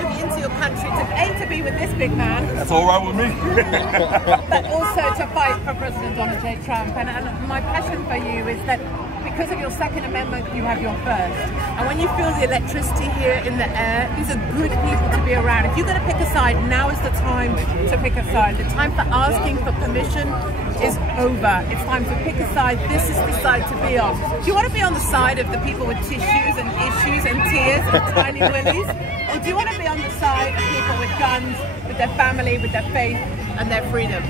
drove you into your country to be with this big man. That's all right with me. But also to fight for President Donald J. Trump. And my passion for you is that because of your Second Amendment, you have your first. And when you feel the electricity here in the air, these are good people to be around. If you're going to pick a side, now is the time to pick a side. The time for asking for permission is over. It's time to pick a side. This is the side to be on. Do you want to be on the side of the people with tissues and issues and tears and tiny willies? Or do you want to be on the side of people with guns, with their family, with their faith and their freedom?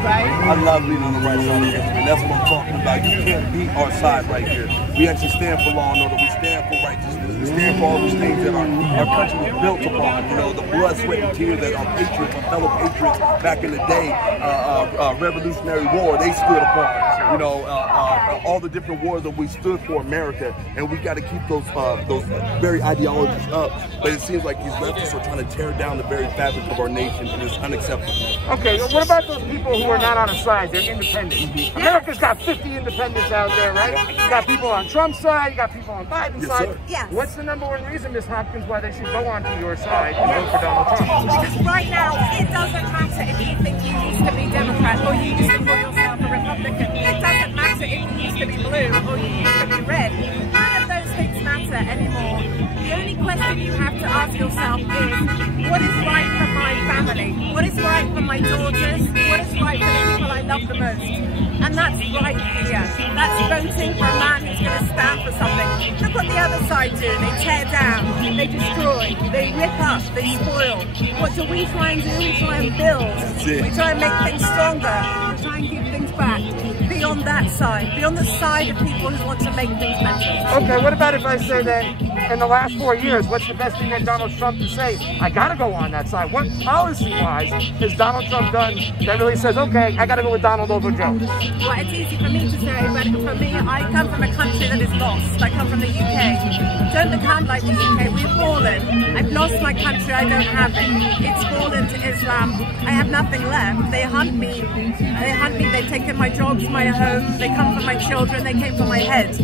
Right? I love being on the right side of history. That's what I'm talking about. You can't beat our side right here. We actually stand for law and order. We stand for righteousness. We stand for all those things that our country was built upon. You know, the blood, sweat, and tears that our patriots, our fellow patriots back in the day, Revolutionary War, they stood upon. You know, all the different wars that we stood for America, and we got to keep those very ideologies up. But it seems like these leftists are trying to tear down the very fabric of our nation, and it's unacceptable. Okay, well, what about those people who are not on a side? They're independent. America's got 50 independents out there, right? You got people on Trump's side, you got people on Biden's side. Sir. Yes. What's the #1 reason, Ms. Hopkins, why they should go onto your side and vote for Donald Trump? Because right now, it doesn't matter if you think you used to be Democrat or you used to call yourself a Republican. It doesn't matter if you used to be blue or you used to be red. None of those things matter anymore. The only question you have to ask yourself is, what is right for my family? What is right for my daughters? What is right for the people I love the most? And that's right here. That's voting for a man who's going to stand for something. Look what the other side do. They tear down, they destroy, they rip up, they spoil. What do we try and do? We try and build. We try and make things stronger. We try and give things back. Be on that side. Be on the side of people who want to make things better. Okay, what about if I say that in the last 4 years, what's the best thing that Donald Trump to say? I got to go on that side. What policy-wise has Donald Trump done that really says, okay, I got to go with Donald over Joe? Well, it's easy for me to say, but for me, I come from a country that is lost. I come from the UK. Don't become like the UK. We've fallen. I've lost my country. I don't have it. It's fallen to Islam. I have nothing left. They hunt me. They hunt me. They've taken my jobs, my home. They come for my children. They came for my head.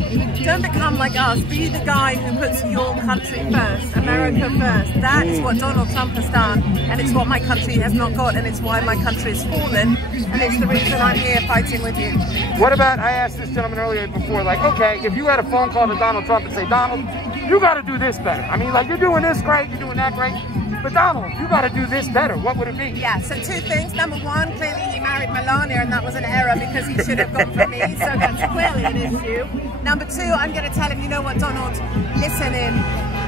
Don't become like us. Be the guy who puts your country first, America first. That is what Donald Trump has done, and it's what my country has not got, and it's why my country is fallen, and it's the reason I'm here fighting with you. What about, I asked this gentleman earlier before, like, okay, if you had a phone call to Donald Trump and say, Donald, you got to do this better. I mean, like, you're doing this great, you're doing that great, but Donald, you got to do this better. What would it be? Yeah, so 2 things. Number 1, clearly he married Melania, and that was an error because he should have gone for me, so that's clearly an issue. Number 2, I'm going to tell him, you know what, Donald, listen in,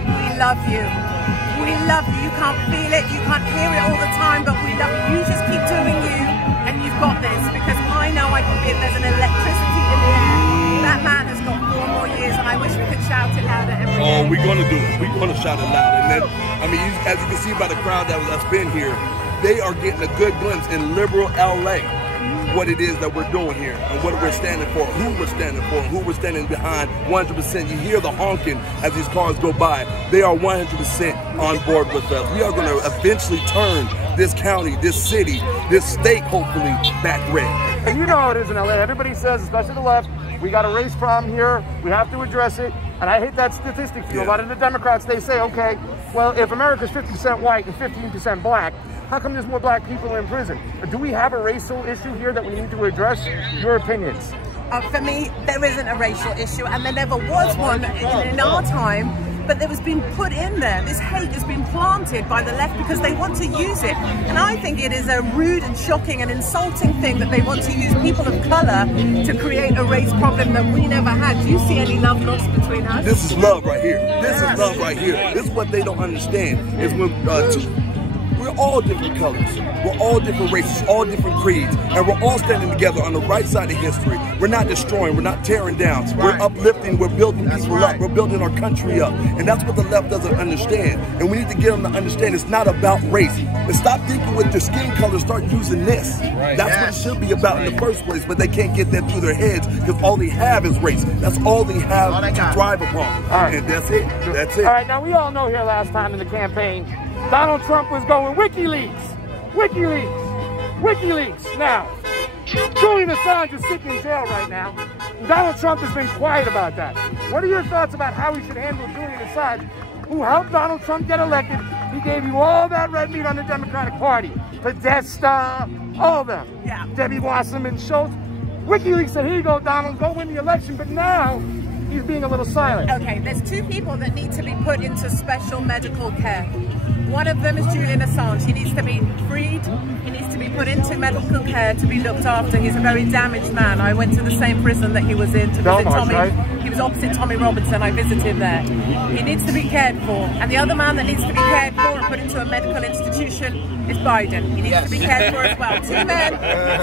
we love you. We love you. You can't feel it, you can't hear it all the time, but we love you. You just keep doing you, and you've got this, because I know I can feel there's an electricity in the air. That man has got 4 more years, and I wish we could shout it louder every day. Oh, we're going to do it. We're going to shout it loud. And then, I mean, as you can see by the crowd that's been here, they are getting a good glimpse in liberal LA what it is that we're doing here and what we're standing for, who we're standing for, who we're standing behind 100%. You hear the honking as these cars go by. They are 100% on board with us. We are going to eventually turn this county, this city, this state, hopefully, back red. And you know how it is in LA. Everybody says, especially the left, we got a race problem here, we have to address it. And I hate that statistic. A lot of the Democrats, they say, okay, well, if America's 50% white and 15% black, how come there's more black people in prison? Do we have a racial issue here that we need to address? Your opinions? For me, there isn't a racial issue, and there never was one in our time, but it was being put in there. This hate has been planted by the left because they want to use it. And I think it is a rude and shocking and insulting thing that they want to use people of color to create a race problem that we never had. Do you see any love lost between us? This is love right here. This is love right here. This is what they don't understand, is when we're all different colors, we're all different races, all different creeds, and we're all standing together on the right side of history. We're not destroying, we're not tearing down, we're uplifting, we're building people up, we're building our country up. And that's what the left doesn't understand. And we need to get them to understand it's not about race. And stop thinking with your skin color, start using this. That's what it should be about in the first place, but they can't get that through their heads because all they have is race. That's all they have to drive upon. And that's it. That's it. All right, now we all know here last time in the campaign, Donald Trump was going WikiLeaks, WikiLeaks, WikiLeaks. Now, Julian Assange is sitting in jail right now. Donald Trump has been quiet about that. What are your thoughts about how we should handle Julian Assange, who helped Donald Trump get elected, He gave you all that red meat on the Democratic Party. Podesta, all of them. Yeah. Debbie Wasserman Schultz. WikiLeaks said, here you go, Donald, go win the election. But now, he's being a little silent. Okay, there's two people that need to be put into special medical care. One of them is Julian Assange. He needs to be freed. He needs to be put into medical care to be looked after. He's a very damaged man. I went to the same prison that he was in to visit Tommy. Right? He was opposite Tommy Robinson. I visited there. He needs to be cared for. And the other man that needs to be cared for and put into a medical institution is Biden. He needs to be cared for as well. Two men,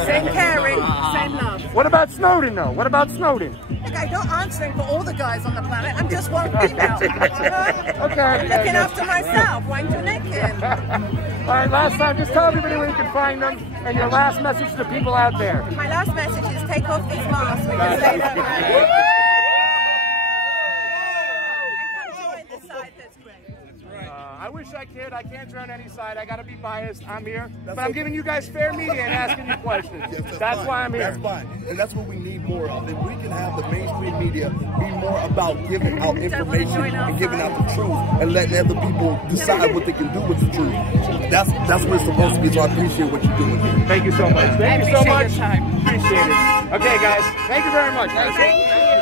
same caring, same love. What about Snowden, though? What about Snowden? Look, I'm not answering for all the guys on the planet. I'm just one female. Okay. I'm looking after myself. Wind your neck in. All right, last time, just tell everybody where you can find them and your last message to the people out there. My last message is take off these masks. We can say that. I wish I could. I can't turn any side. I got to be biased. I'm here. But I'm giving you guys fair media and asking you questions. Yes, that's why I'm here. That's fine. And that's what we need more of. If we can have the mainstream media be more about giving out information and giving out the truth and letting other people decide what they can do with the truth. That's what it's supposed to be. So I appreciate what you're doing here. Thank you so much. Thank you so much. Your time. Appreciate it. Okay, guys. Thank you very much.